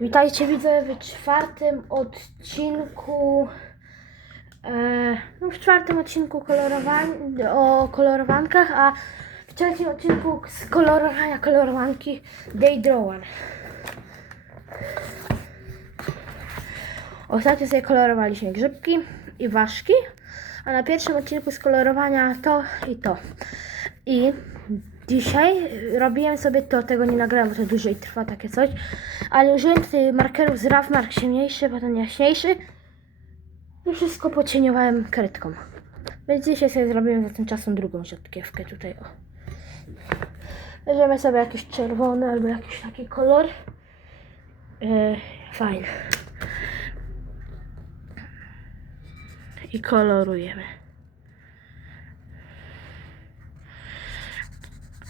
Witajcie widzę w czwartym odcinku. E, no w czwartym odcinku kolorowań, o kolorowankach, a w trzecim odcinku z kolorowania kolorowanki Day Drawer. Ostatnio sobie kolorowaliśmy grzybki i ważki, a na pierwszym odcinku z kolorowania to i to. I dzisiaj robiłem sobie to, tego nie nagrałem, bo to dłużej trwa takie coś, ale użyłem tutaj markerów z RAW, mark ciemniejszy, potem jaśniejszy i wszystko pocieniowałem kredką. Więc dzisiaj sobie zrobiłem za tym czasem drugą rzodkiewkę tutaj, o. Bierzemy sobie jakiś czerwony albo jakiś taki kolor. Yy, fajny. I kolorujemy.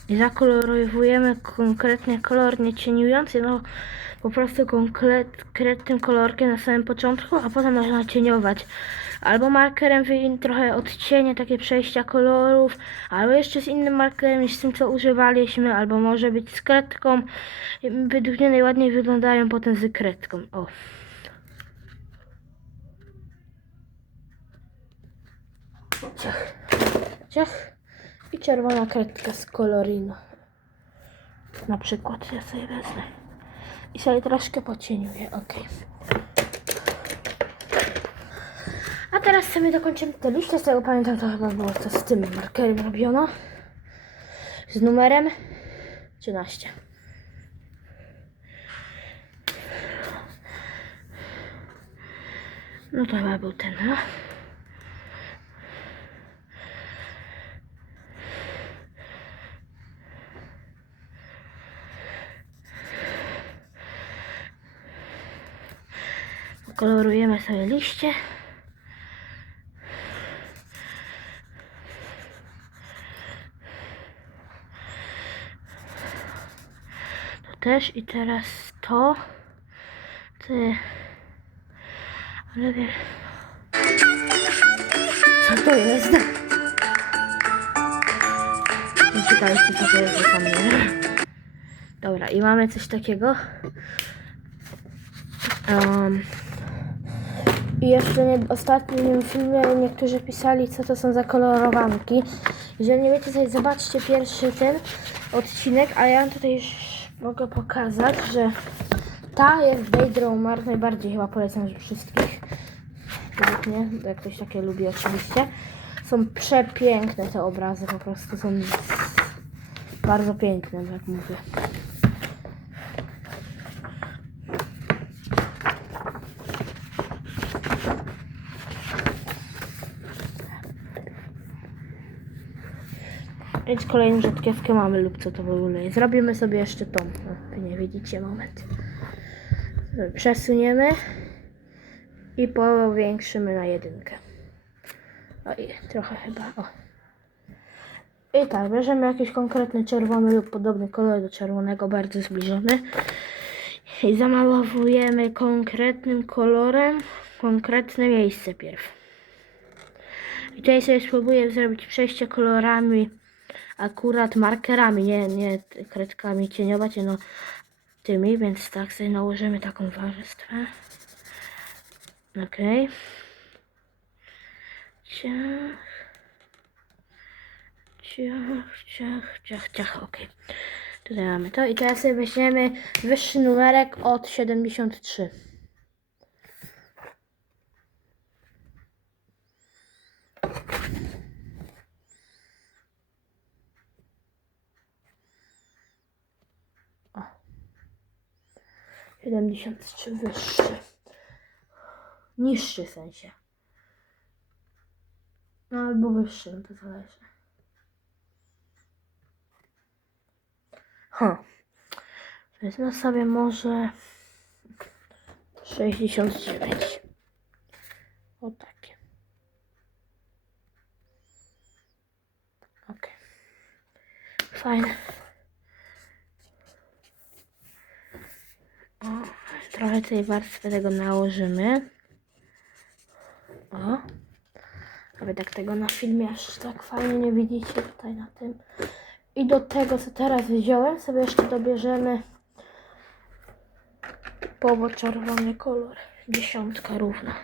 I zakolorujemy konkretny kolor, nie cieniujący, no po prostu konkretnym kolorkiem na samym początku, a potem można cieniować. Albo markerem trochę odcienie, takie przejścia kolorów, albo jeszcze z innym markerem niż z tym, co używaliśmy, albo może być z kredką. Według mnie najładniej wyglądają potem z kredką. O. Ciach. Ciach. Czerwona kredka z kolorinu. Na przykład ja sobie wezmę. I sobie troszkę pocieniuję, ok. A teraz sobie dokończymy tę listę. Z tego pamiętam, to chyba było to z tym markerem robiono. Z numerem 13. No to chyba był ten, no. Kolorujemy sobie liście. To też i teraz to. Ty. Ale wiesz. Co to jest? Czytaliście co to jest, nie. Dobra, i mamy coś takiego. Um, i jeszcze nie, w ostatnim filmie niektórzy pisali, co to są za kolorowanki. Jeżeli nie wiecie, to zobaczcie pierwszy ten odcinek, a ja tutaj już mogę pokazać, że ta jest Daydream Mark, najbardziej chyba polecam wszystkich. Bo jak ktoś takie lubi oczywiście. Są przepiękne te obrazy, po prostu są bardzo piękne, jak mówię. Więc kolejną rzodkiewkę mamy lub co to w ogóle jest. Zrobimy sobie jeszcze tą. O, nie widzicie, moment. Przesuniemy i powiększymy na jedynkę. O i trochę chyba, o. I tak, bierzemy jakiś konkretny czerwony lub podobny kolor do czerwonego, bardzo zbliżony. I zamalowujemy konkretnym kolorem konkretne miejsce pierw. I tutaj sobie spróbuję zrobić przejście kolorami akurat markerami, nie, nie kredkami cieniować, no tymi, więc tak sobie nałożymy taką warstwę. Okej. Ciach. Ciach, ciach, ciach, ciach, okej. Tutaj mamy to i teraz sobie weźmiemy wyższy numerek od 73. Siedemdziesiąt trzy wyższy. Niższy w sensie. No albo wyższy, no to zależy. Ha. Wezmę sobie może 69. O takie. Ok. Fajne. O, trochę tej warstwy tego nałożymy. O. A tak tego na filmie aż tak fajnie nie widzicie tutaj na tym. I do tego, co teraz wziąłem, sobie jeszcze dobierzemy typowo czerwony kolor. Dziesiątka równa.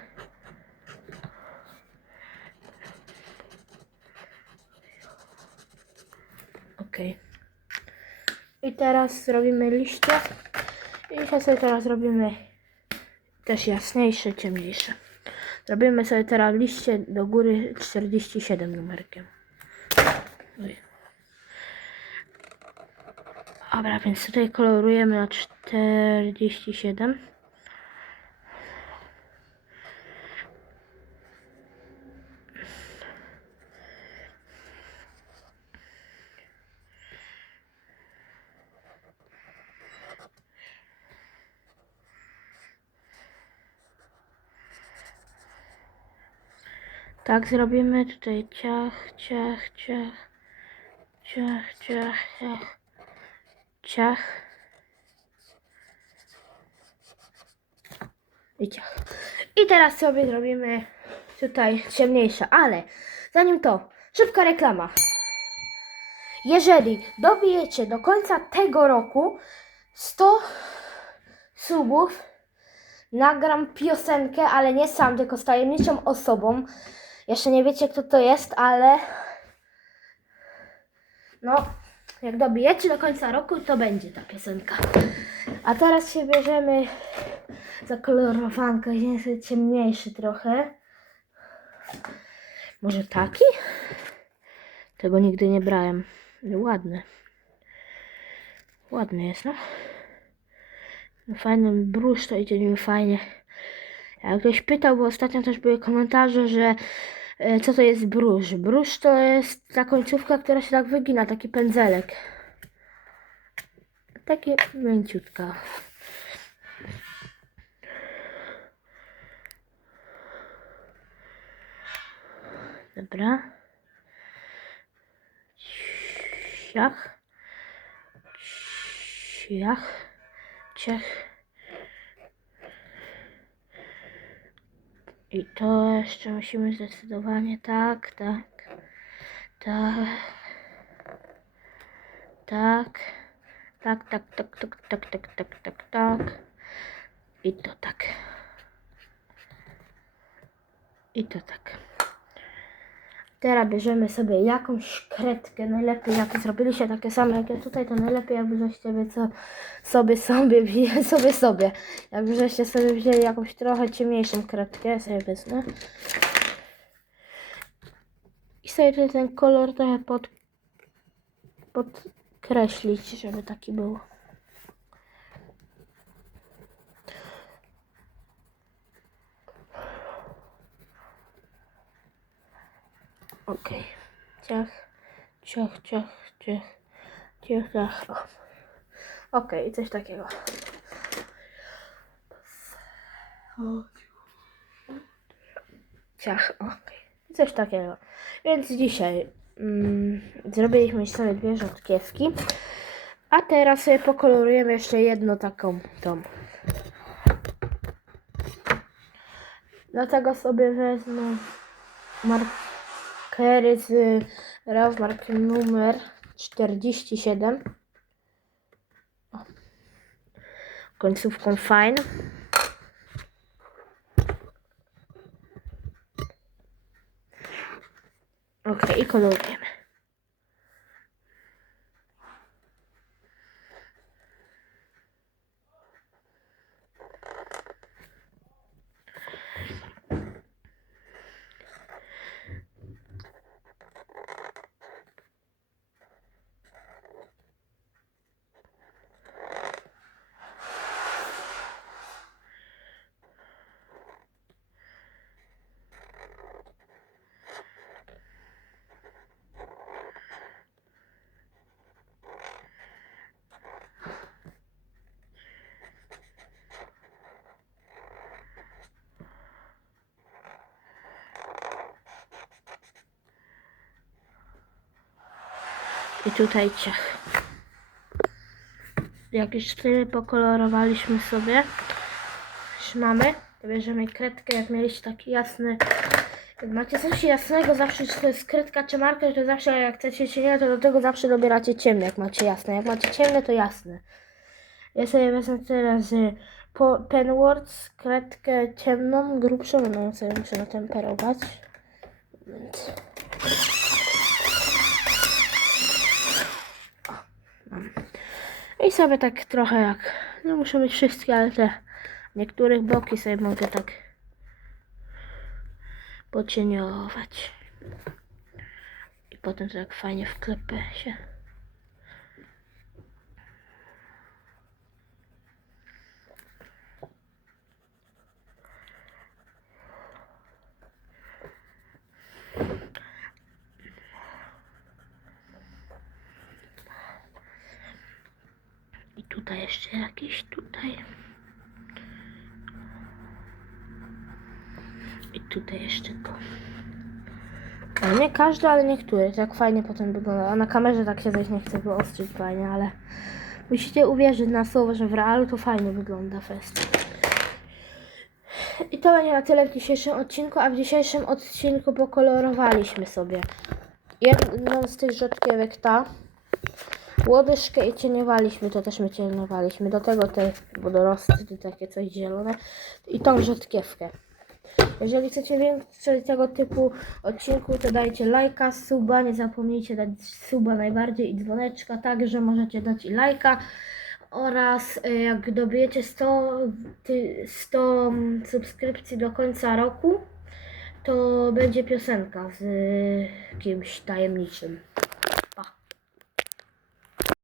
Ok. I teraz zrobimy liście. I sobie teraz robimy też jasniejsze, ciemniejsze. Robimy sobie teraz liście do góry 47 numerkiem. Dobra, więc tutaj kolorujemy na 47. Tak zrobimy tutaj ciach, ciach, ciach, ciach, ciach, ciach, ciach. I ciach. I teraz sobie zrobimy tutaj ciemniejsze, ale zanim to, szybka reklama. Jeżeli dobijecie do końca tego roku 100 subów, nagram piosenkę, ale nie sam, tylko z tajemniczą osobą. Jeszcze nie wiecie, kto to jest, ale no, jak dobijecie do końca roku, to będzie ta piosenka. A teraz się bierzemy za kolorowankę, jest ciemniejszy trochę. Może taki? Tego nigdy nie brałem. Ładny. Ładny jest, no. No Fajny brusz to idzie mi fajnie. Jak ktoś pytał, bo ostatnio też były komentarze, że co to jest brusz. Brusz to jest ta końcówka, która się tak wygina, taki pędzelek. Takie mięciutka. Dobra. Ciach. Ciach. Ciach. I to jeszcze musimy zdecydowanie tak, tak, tak, tak, tak, tak, tak, tak, tak, tak, tak, tak, tak. I to tak. I to tak. Teraz bierzemy sobie jakąś kredkę, najlepiej jak zrobiliście takie same jak ja tutaj, to najlepiej jakby żeście co sobie sobie sobie sobie. Jakby żeście sobie wzięli jakąś trochę ciemniejszą kredkę, sobie wezmę. I sobie ten kolor trochę pod, podkreślić, żeby taki był. Okej. Ciach, ciach, ciach, ciach, ciach, ciach. O. Okej, coś takiego. Ciach, okej. Coś takiego. Więc dzisiaj mm, zrobiliśmy sobie dwie rzodkiewki. A teraz sobie pokolorujemy jeszcze jedną taką tą. Dlatego sobie wezmę markery z Ravmark numer 47. O. Końcówką fine. Ok, i kolorujemy. I tutaj ciach. Jak już tyle pokolorowaliśmy sobie, już mamy, bierzemy kredkę, jak mieliście taki jasny, jak macie coś jasnego, zawsze czy to jest kredka czy marker, to zawsze jak chcecie ciemne, to do tego zawsze dobieracie ciemne, jak macie jasne. Jak macie ciemne, to jasne. Ja sobie wezmę teraz y, po Penwords kredkę ciemną, grubszą, no sobie muszę natemperować. I sobie tak trochę jak, no muszę mieć wszystkie, ale te niektórych boki sobie mogę tak pocieniować. I potem tak fajnie wklepę się. I tutaj jeszcze jakieś tutaj. I tutaj jeszcze to. Nie każdy, ale niektóre. Tak fajnie potem wygląda. A na kamerze tak się coś nie chce wyostrzyć fajnie, ale musicie uwierzyć na słowo, że w realu to fajnie wygląda fest. I to będzie na tyle w dzisiejszym odcinku, a w dzisiejszym odcinku pokolorowaliśmy sobie jedną z tych rzodkiewek ta. Łodyżkę i cieniowaliśmy, to też my cieniowaliśmy. Do tego te wodorosty, takie coś zielone. I tą rzodkiewkę. Jeżeli chcecie więcej tego typu odcinków, to dajcie lajka, suba, nie zapomnijcie dać suba najbardziej i dzwoneczka, także możecie dać i lajka oraz y, jak dobijecie 100, ty- 100 subskrypcji do końca roku, to będzie piosenka z y, kimś tajemniczym.